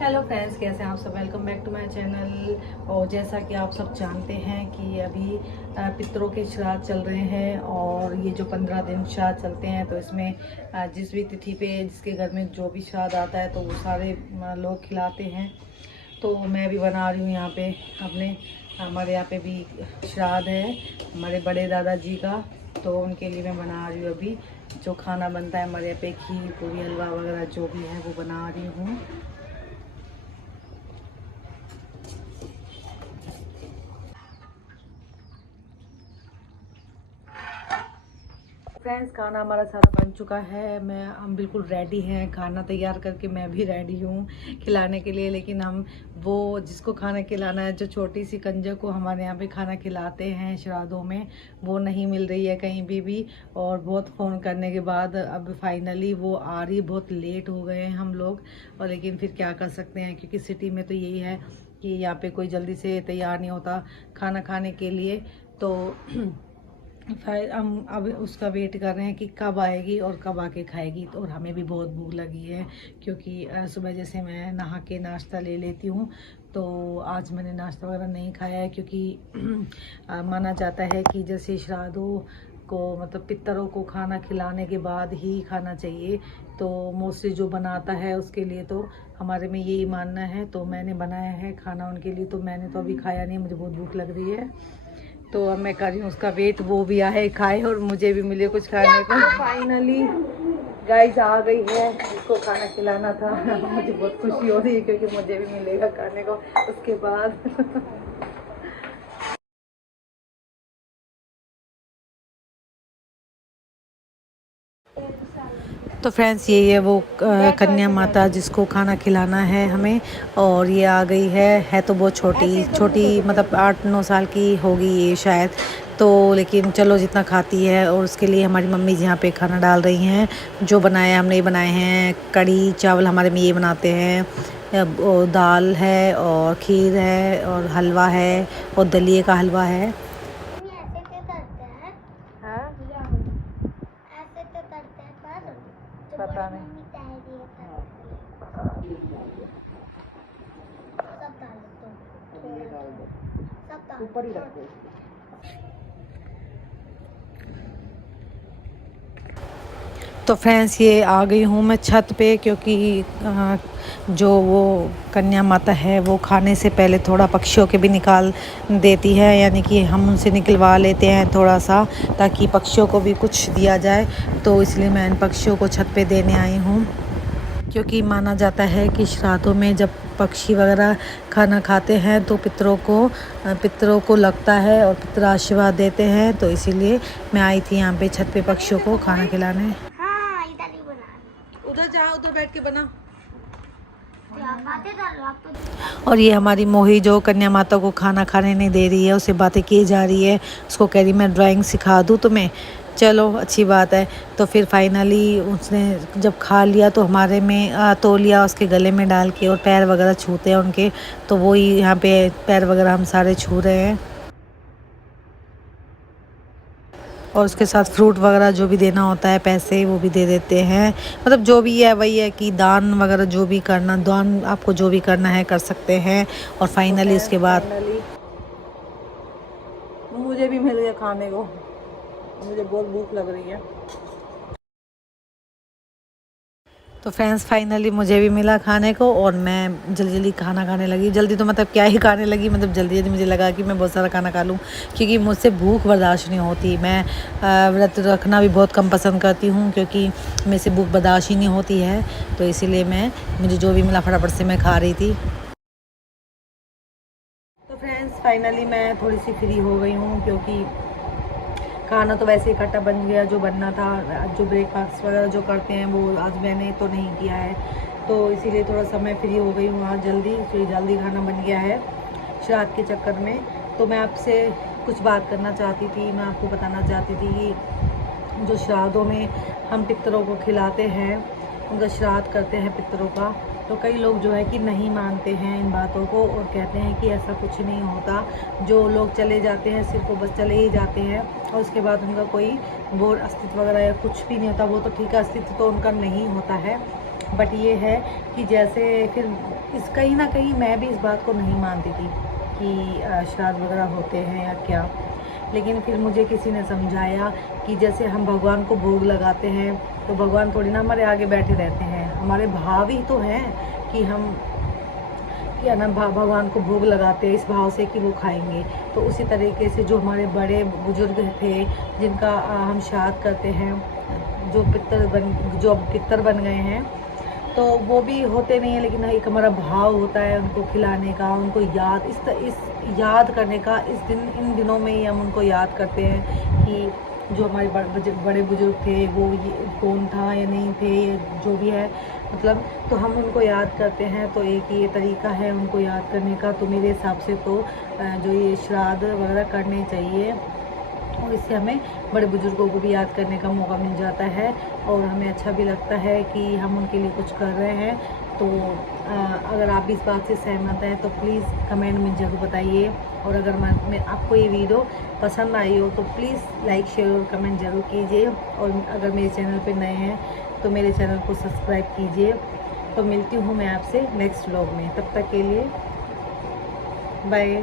Hello friends, कैसे हैं आप सब। Welcome back to my channel. और जैसा कि आप सब जानते हैं कि अभी पितरों के श्राद्ध चल रहे हैं और ये जो 15 दिन श्राद्ध चलते हैं, तो इसमें जिस भी तिथि पे जिसके घर में जो भी श्राद्ध आता है तो वो सारे लोग खिलाते हैं। तो मैं भी बना रही हूँ यहाँ पे अपने, हमारे यहाँ पे भी श्राद्ध है हमारे बड़े दादाजी का, तो उनके लिए मैं बना रही हूँ अभी जो खाना बनता है हमारे यहाँ पे, खीर पूरी हलवा वगैरह जो भी है वो बना रही हूँ। फ्रेंड्स, खाना हमारा सारा बन चुका है। हम बिल्कुल रेडी हैं, खाना तैयार करके मैं भी रेडी हूँ खिलाने के लिए। लेकिन हम वो जिसको खाना खिलाना है, जो छोटी सी कंजर को हमारे यहाँ पे खाना खिलाते हैं श्राद्धों में, वो नहीं मिल रही है कहीं भी। और बहुत फ़ोन करने के बाद अब फाइनली वो आ रही। बहुत लेट हो गए हैं हम लोग, और लेकिन फिर क्या कर सकते हैं, क्योंकि सिटी में तो यही है कि यहाँ पे कोई जल्दी से तैयार नहीं होता खाना खाने के लिए। तो फिर हम अब उसका वेट कर रहे हैं कि कब आएगी और कब आके खाएगी। तो और हमें भी बहुत भूख लगी है, क्योंकि सुबह जैसे मैं नहा के नाश्ता ले लेती हूँ, तो आज मैंने नाश्ता वगैरह नहीं खाया है, क्योंकि माना जाता है कि जैसे श्राद्धों को मतलब पितरों को खाना खिलाने के बाद ही खाना चाहिए। तो मोस्टली जो बनाता है उसके लिए तो हमारे में यही मानना है। तो मैंने बनाया है खाना उनके लिए, तो मैंने तो अभी खाया नहीं, मुझे बहुत भूख लग रही है। तो अब मैं कर रही हूँ उसका वेट, वो भी आए खाए और मुझे भी मिले कुछ खाने को। फाइनली गाइस आ गई है, जिसको खाना खिलाना था। मुझे बहुत खुशी हो रही है, क्योंकि मुझे भी मिलेगा खाने को उसके बाद। तो फ्रेंड्स, ये वो कन्या माता जिसको खाना खिलाना है हमें, और ये आ गई है तो बहुत छोटी छोटी, मतलब 8-9 साल की होगी ये शायद। तो लेकिन चलो जितना खाती है। और उसके लिए हमारी मम्मी जी यहाँ पे खाना डाल रही हैं। जो बनाया हमने ये बनाए हैं, कढ़ी चावल हमारे में ये बनाते हैं, और दाल है और खीर है और हलवा है और दलिए का हलवा है। पता नहीं। ऊपर ही रखो। तो फ्रेंड्स, ये आ गई हूँ मैं छत पे, क्योंकि जो वो कन्या माता है वो खाने से पहले थोड़ा पक्षियों के भी निकाल देती है, यानी कि हम उनसे निकलवा लेते हैं थोड़ा सा, ताकि पक्षियों को भी कुछ दिया जाए। तो इसलिए मैं इन पक्षियों को छत पे देने आई हूँ, क्योंकि माना जाता है कि श्राद्धों में जब पक्षी वगैरह खाना खाते हैं तो पितरों को लगता है और पितर आशीर्वाद देते हैं। तो इसीलिए मैं आई थी यहाँ पे छत पे पक्षियों को खाना खिलाने। उधर जाओ, उधर बैठ के बना। और ये हमारी मोही जो कन्या माता को खाना खाने नहीं दे रही है, उसे बातें की जा रही है। उसको कह रही मैं ड्राइंग सिखा दूँ तुम्हें। चलो अच्छी बात है। तो फिर फाइनली उसने जब खा लिया तो हमारे में तौलिया उसके गले में डाल के और पैर वगैरह छूते हैं उनके, तो वो ही यहाँ पे पैर वगैरह हम सारे छू रहे हैं। और उसके साथ फ्रूट वगैरह जो भी देना होता है, पैसे वो भी दे देते हैं। मतलब जो भी है वही है कि दान वगैरह जो भी करना, दान आपको जो भी करना है कर सकते हैं। और फाइनली इसके बाद मुझे भी मिल गया खाने को, मुझे बहुत भूख लग रही है। तो फ्रेंड्स, फाइनली मुझे भी मिला खाने को, और मैं जल्दी जल्दी खाना खाने लगी। जल्दी तो मतलब क्या ही खाने लगी, मतलब जल्दी जल्दी मुझे लगा कि मैं बहुत सारा खाना खा लूँ, क्योंकि मुझसे भूख बर्दाश्त नहीं होती। मैं व्रत रखना भी बहुत कम पसंद करती हूँ, क्योंकि मेरे से भूख बर्दाश्त ही नहीं होती है। तो इसीलिए मुझे जो भी मिला फटाफट से मैं खा रही थी। तो फ्रेंड्स, फाइनली मैं थोड़ी सी फ्री हो गई हूँ, क्योंकि खाना तो वैसे इकट्ठा बन गया जो बनना था। जो ब्रेकफास्ट वगैरह जो करते हैं वो आज मैंने तो नहीं किया है, तो इसीलिए थोड़ा सा मैं फ्री हो गई हूँ आज जल्दी खाना बन गया है श्राद्ध के चक्कर में। तो मैं आपसे कुछ बात करना चाहती थी, मैं आपको बताना चाहती थी कि जो श्राद्धों में हम पितरों को खिलाते हैं, उनका श्राद्ध करते हैं पितरों का, तो कई लोग जो है कि नहीं मानते हैं इन बातों को और कहते हैं कि ऐसा कुछ नहीं होता। जो लोग चले जाते हैं सिर्फ वो बस चले ही जाते हैं, और उसके बाद उनका कोई वो अस्तित्व वगैरह या कुछ भी नहीं होता। वो तो ठीक है, अस्तित्व तो उनका नहीं होता है, बट ये है कि जैसे फिर इस कहीं ना कहीं मैं भी इस बात को नहीं मानती थी कि श्राद्ध वगैरह होते हैं या क्या। लेकिन फिर मुझे किसी ने समझाया कि जैसे हम भगवान को भोग लगाते हैं तो भगवान थोड़ी ना हमारे आगे बैठे रहते हैं, हमारे भाव ही तो हैं कि हम क्या ना भगवान को भोग लगाते हैं इस भाव से कि वो खाएंगे। तो उसी तरीके से जो हमारे बड़े बुजुर्ग थे जिनका हम श्राद्ध करते हैं, जो पितर बन गए हैं, तो वो भी होते नहीं है, लेकिन एक हमारा भाव होता है उनको खिलाने का, उनको याद इस याद करने का। इन दिनों में ही हम उनको याद करते हैं कि जो हमारे बड़े बुजुर्ग थे वो ये कौन था या नहीं थे, जो भी है मतलब, तो हम उनको याद करते हैं। तो एक ये तरीका है उनको याद करने का। तो मेरे हिसाब से तो जो ये श्राद्ध वगैरह करने चाहिए, और इससे हमें बड़े बुजुर्गों को भी याद करने का मौका मिल जाता है और हमें अच्छा भी लगता है कि हम उनके लिए कुछ कर रहे हैं। तो अगर आप भी इस बात से सहमत हैं तो प्लीज़ कमेंट में ज़रूर बताइए। और अगर मैं आपको ये वीडियो पसंद आई हो तो प्लीज़ लाइक शेयर और कमेंट ज़रूर कीजिए। और अगर मेरे चैनल पे नए हैं तो मेरे चैनल को सब्सक्राइब कीजिए। तो मिलती हूँ मैं आपसे नेक्स्ट व्लॉग में, तब तक के लिए बाय।